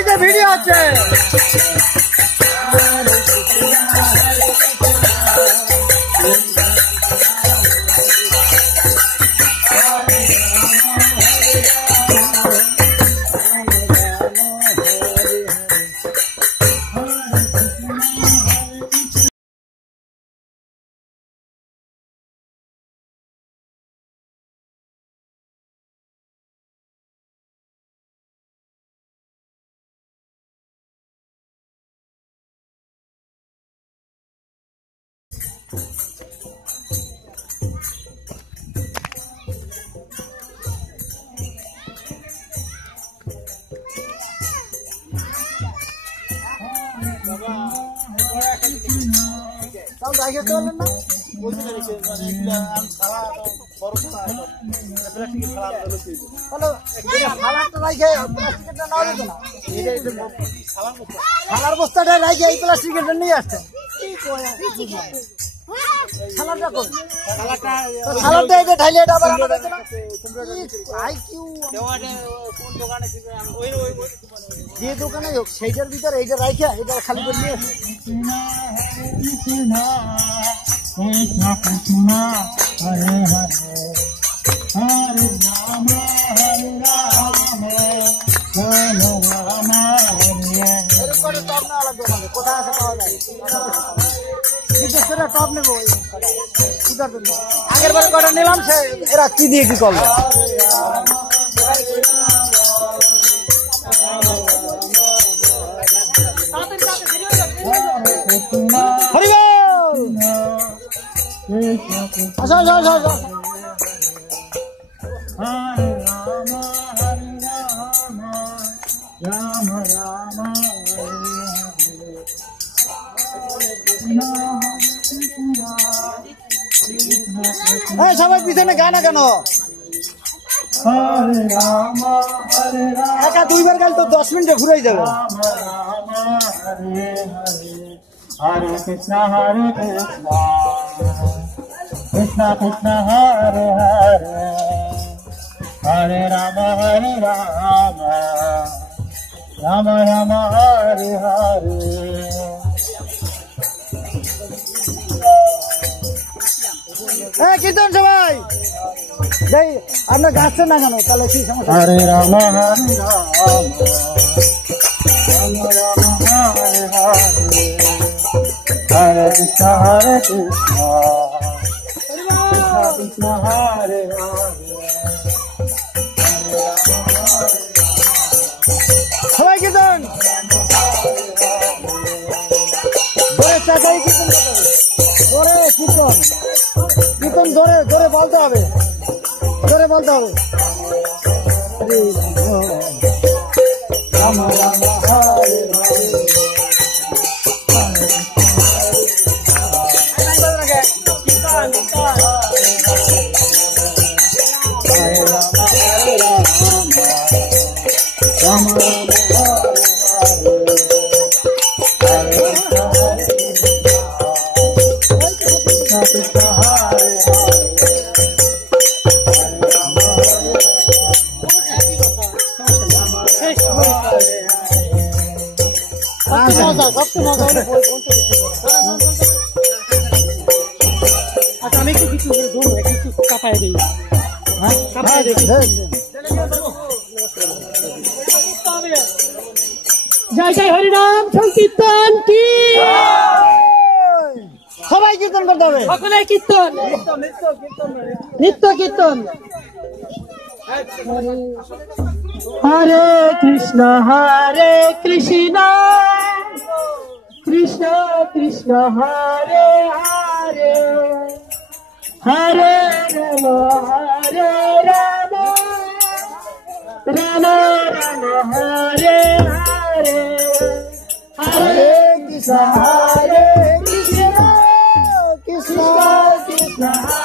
এই যে ভিডিও আছে খালার বস্তাটা রাখে এই প্লাস্টিকের নিয়ে আসতেন সালাদটা এটা ঢাইলে এটা আবার যে দোকানে হোক সেইটার ভিতরে এইটা রাখা এটা খালি করে নিয়ে কোথায় আছে পাওয়া যায় টপ নেবো আগের বার কটা নিলাম সে এরা কি দিয়ে কি করলো আসো আসো আসো আসো সবাই পিছনে গানা কেন একা দুইবার গাল তো 10 মিনিটে ঘুরাই যাবে হরে কৃষ্ণ কৃষ্ণ কৃষ্ণ হরে হরে হরে রাম রাম রাম হরে হরে কীর্তন সবাই যাই আপনার গাছটা না কেন তাহলে কি সমস্যা হরে রাম রাম রাম হরে হরে হরে কৃষ্ণ কৃষ্ণ হরে হরে সবাই কীর্তন চাচাই কীর্তন ধরে কীর্তন কীর্তন ধরে ধরে বলতে হবে ধরে বলতে হবে রাম রাম হরে হরে আচ্ছা আমি একটু কিছু একটু কাঁপায় দিই হ্যাঁ কাঁপায় দিই জয় জয় হরিনাম সংকীর্তন কি সবাই কীর্তন করতে হবে সকলে কীর্তন নিত্য কীর্তন হরে কৃষ্ণ কৃষ্ণ কৃষ্ণ হরে হরে হরে রাম রাম রাম হরে হরে হরে কৃষ্ণ কৃষ্ণ কৃষ্ণ